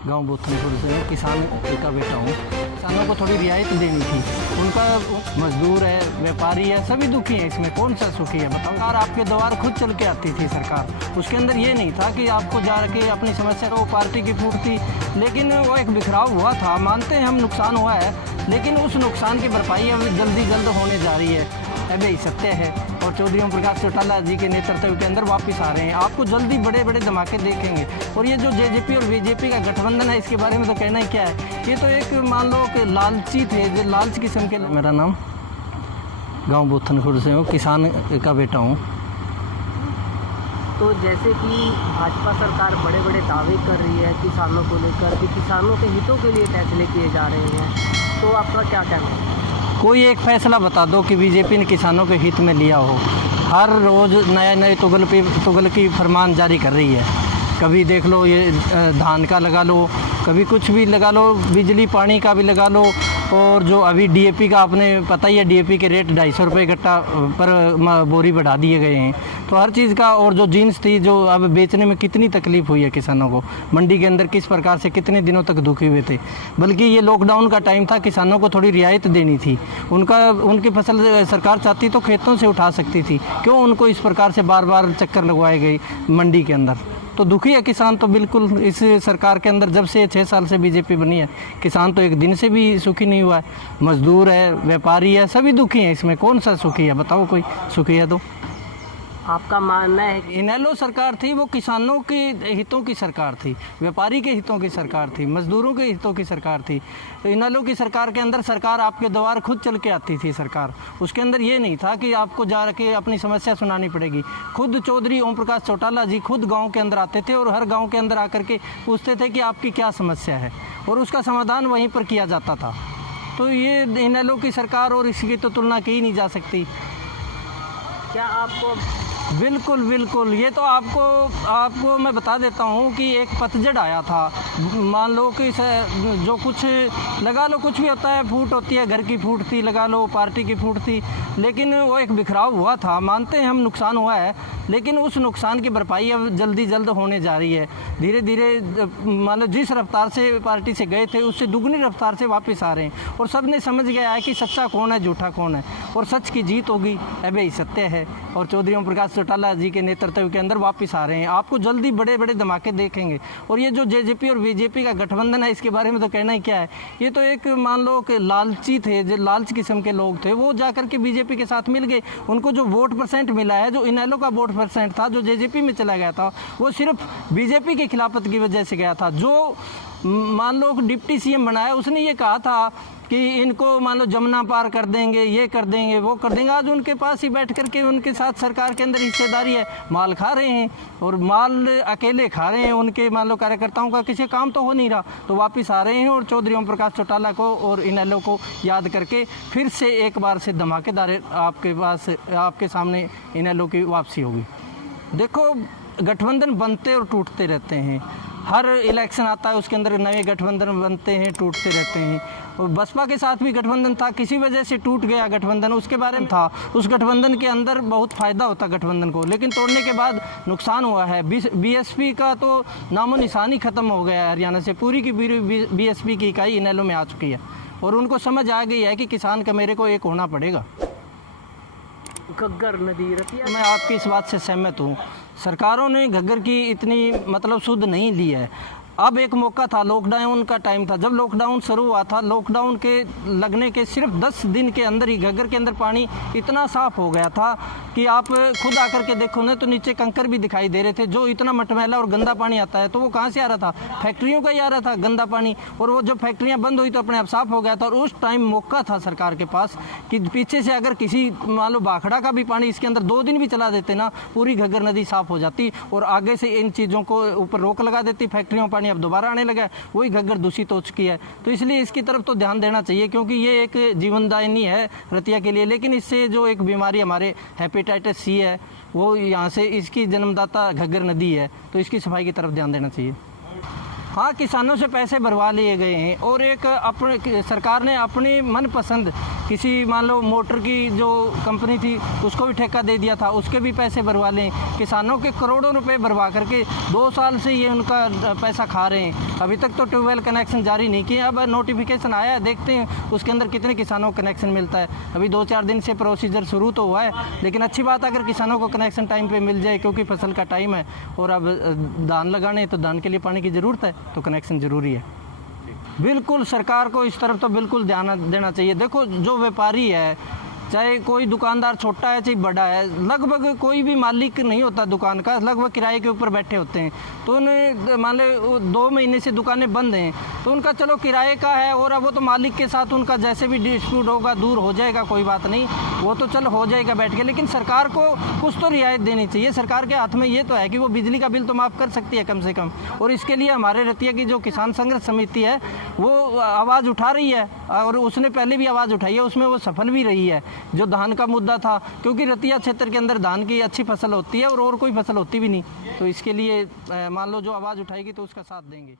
गांव बोथनपुर से मैं किसान का बेटा हूँ। किसानों को थोड़ी रियायत देनी थी। उनका मजदूर है, व्यापारी है, सभी दुखी हैं। इसमें कौन सा सुखी है बताओ। सरकार आपके द्वार खुद चल के आती थी सरकार। उसके अंदर ये नहीं था कि आपको जाके अपनी समस्या को पार्टी की फूट थी, लेकिन वो एक बिखराव हुआ था। मानते हैं हम नुकसान हुआ है, लेकिन उस नुकसान की भरपाई अब जल्द होने जा रही है। यही सत्य है। और चौधरी ओम प्रकाश चौटाला जी के नेतृत्व के अंदर वापस आ रहे हैं। आपको जल्दी बड़े बड़े धमाके देखेंगे। और ये जो जेजेपी और बीजेपी का गठबंधन है, इसके बारे में तो कहना ही क्या है। ये तो एक मान लो कि लालची थे, जो लालच किस्म के। मेरा नाम गांव बोथनपुर से हूँ, किसान का बेटा हूँ। तो जैसे कि भाजपा सरकार बड़े बड़े दावे कर रही है किसानों को लेकर कि किसानों के हितों के लिए फैसले किए जा रहे हैं, तो आपका क्या कहना है? कोई एक फैसला बता दो कि बीजेपी ने किसानों के हित में लिया हो। हर रोज़ नए तुगल की फरमान जारी कर रही है। कभी देख लो ये धान का लगा लो, कभी कुछ भी लगा लो, बिजली पानी का भी लगा लो। और जो अभी डीएपी का आपने पता ही है, डीएपी के रेट 250 रुपये गट्टा पर बोरी बढ़ा दिए गए हैं। तो हर चीज़ का। और जो जीन्स थी जो अब बेचने में कितनी तकलीफ़ हुई है किसानों को, मंडी के अंदर किस प्रकार से कितने दिनों तक दुखी हुए थे। बल्कि ये लॉकडाउन का टाइम था, किसानों को थोड़ी रियायत देनी थी। उनकी फसल सरकार चाहती तो खेतों से उठा सकती थी, क्यों उनको इस प्रकार से बार बार चक्कर लगवाए गए मंडी के अंदर। तो दुखी है किसान तो बिल्कुल इस सरकार के अंदर। जब से 6 साल से बीजेपी बनी है, किसान तो एक दिन से भी सुखी नहीं हुआ है। मजदूर है, व्यापारी है, सभी दुखी हैं। इसमें कौन सा सुखी है बताओ, कोई सुखी है तो। आपका मानना है कि इनेलो सरकार थी, वो किसानों के हितों की सरकार थी, व्यापारी के हितों की सरकार थी, मजदूरों के हितों की सरकार थी। तो इनेलो की सरकार के अंदर सरकार आपके द्वार खुद चल के आती थी सरकार। उसके अंदर ये नहीं था कि आपको जा के अपनी समस्या सुनानी पड़ेगी। खुद चौधरी ओम प्रकाश चौटाला जी खुद गांव के अंदर आते थे और हर गांव के अंदर आकर के पूछते थे कि आपकी क्या समस्या है, और उसका समाधान वहीं पर किया जाता था। तो ये इनेलो की सरकार और इसकी तो तुलना की ही नहीं जा सकती। क्या आपको बिल्कुल ये तो आपको मैं बता देता हूँ कि एक पतझड़ आया था। मान लो कि जो कुछ लगा लो, कुछ भी होता है, फूट होती है, घर की फूट थी, लगा लो पार्टी की फूट थी, लेकिन वो एक बिखराव हुआ था। मानते हैं हम नुकसान हुआ है, लेकिन उस नुकसान की भरपाई अब जल्द होने जा रही है। धीरे धीरे मान लो जिस रफ्तार से पार्टी से गए थे, उससे दुगनी रफ्तार से वापस आ रहे हैं। और सब ने समझ गया है कि सच्चा कौन है, झूठा कौन है, और सच की जीत होगी। यही सत्य है। और चौधरी ओम प्रकाश चौटाला जी के नेतृत्व के अंदर वापस आ रहे हैं। आपको जल्दी बड़े बड़े धमाके देखेंगे। और ये जो जेजेपी और बीजेपी का गठबंधन है, इसके बारे में तो कहना ही क्या है। ये तो एक मान लो कि लालची थे, जो लालच किस्म के लोग थे, वो जाकर के बीजेपी के साथ मिल गए। उनको जो वोट परसेंट मिला है, जो इनेलो का वोट परसेंट था, जो जेजेपी में चला गया था, वो सिर्फ बीजेपी की खिलाफत की वजह से गया था। जो मान लो डिप्टी सीएम बनाया, उसने ये कहा था कि इनको मान लो जमुना पार कर देंगे, ये कर देंगे, वो कर देंगे। आज उनके पास ही बैठ करके उनके साथ सरकार के अंदर हिस्सेदारी है, माल खा रहे हैं, और माल अकेले खा रहे हैं। उनके मान लो कार्यकर्ताओं का किसी काम तो हो नहीं रहा, तो वापस आ रहे हैं। और चौधरी ओम प्रकाश चौटाला को और इनेलो को याद करके फिर से एक बार से धमाकेदार आपके सामने इनेलो की वापसी होगी। देखो, गठबंधन बनते और टूटते रहते हैं। हर इलेक्शन आता है, उसके अंदर नए गठबंधन बनते हैं, टूटते रहते हैं। और बसपा के साथ भी गठबंधन था, किसी वजह से टूट गया गठबंधन, उसके बारे में था। उस गठबंधन के अंदर बहुत फ़ायदा होता गठबंधन को, लेकिन तोड़ने के बाद नुकसान हुआ है। बीएसपी का तो नामो निशान ही ख़त्म हो गया है। हरियाणा से पूरी की पूरी बीएसपी की इकाई इनेलो में आ चुकी है, और उनको समझ आ गई है कि किसान का मेरे को एक होना पड़ेगा। घग्गर नदी रतिया, मैं आपकी इस बात से सहमत हूँ। सरकारों ने घग्गर की इतनी शुद्ध नहीं ली है। अब एक मौका था, लॉकडाउन का टाइम था। जब लॉकडाउन शुरू हुआ था, लॉकडाउन के लगने के सिर्फ 10 दिन के अंदर ही घग्गर के अंदर पानी इतना साफ़ हो गया था कि आप खुद आकर के देखो ना, तो नीचे कंकर भी दिखाई दे रहे थे। जो इतना मटमैला और गंदा पानी आता है, तो वो कहाँ से आ रहा था? फैक्ट्रियों का ही आ रहा था गंदा पानी। और वो जब फैक्ट्रियाँ बंद हुई तो अपने आप साफ़ हो गया था। और उस टाइम मौका था सरकार के पास कि पीछे से अगर किसी मान लो भाखड़ा का भी पानी इसके अंदर 2 दिन भी चला देते ना, पूरी घग्गर नदी साफ़ हो जाती। और आगे से इन चीज़ों को ऊपर रोक लगा देती। फैक्ट्रियों पानी अब दोबारा आने लगा है, वही घग्गर दूषित हो चुकी है। तो इसलिए इसकी तरफ तो ध्यान देना चाहिए, क्योंकि ये एक जीवनदायिनी है रतिया के लिए। लेकिन इससे जो एक बीमारी हमारे हेपेटाइटिस सी है, वो यहाँ से इसकी जन्मदाता घग्गर नदी है, तो इसकी सफाई की तरफ ध्यान देना चाहिए। हाँ, किसानों से पैसे भरवा लिए गए हैं, और एक अपने सरकार ने अपनी मनपसंद किसी मान लो मोटर की जो कंपनी थी उसको भी ठेका दे दिया था, उसके भी पैसे भरवा लें। किसानों के करोड़ों रुपए भरवा करके 2 साल से ये उनका पैसा खा रहे हैं। अभी तक तो ट्यूबवेल कनेक्शन जारी नहीं किए। अब नोटिफिकेशन आया है, देखते हैं उसके अंदर कितने किसानों को कनेक्शन मिलता है। अभी 2-4 दिन से प्रोसीजर शुरू तो हुआ है, लेकिन अच्छी बात है अगर किसानों को कनेक्शन टाइम पे मिल जाए, क्योंकि फसल का टाइम है और अब धान लगाने तो धान के लिए पानी की ज़रूरत है, तो कनेक्शन ज़रूरी है। बिल्कुल सरकार को इस तरफ तो बिल्कुल ध्यान देना चाहिए। देखो जो व्यापारी है, चाहे कोई दुकानदार छोटा है चाहे बड़ा है, लगभग कोई भी मालिक नहीं होता दुकान का, लगभग किराए के ऊपर बैठे होते हैं। तो उन्हें मान लो 2 महीने से दुकानें बंद हैं, तो उनका चलो किराए का है और अब वो तो मालिक के साथ उनका जैसे भी डिस्प्यूट होगा दूर हो जाएगा, कोई बात नहीं, वो तो चलो हो जाएगा बैठ के। लेकिन सरकार को कुछ तो रियायत देनी चाहिए। सरकार के हाथ में ये तो है कि वो बिजली का बिल तो माफ़ कर सकती है कम से कम, और इसके लिए हमारे रतिया की जो किसान संघर्ष समिति है वो आवाज़ उठा रही है, और उसने पहले भी आवाज़ उठाई है, उसमें वो सफल भी रही है। जो धान का मुद्दा था, क्योंकि रतिया क्षेत्र के अंदर धान की अच्छी फसल होती है और कोई फसल होती भी नहीं, तो इसके लिए मान लो जो आवाज़ उठाएगी तो उसका साथ देंगे।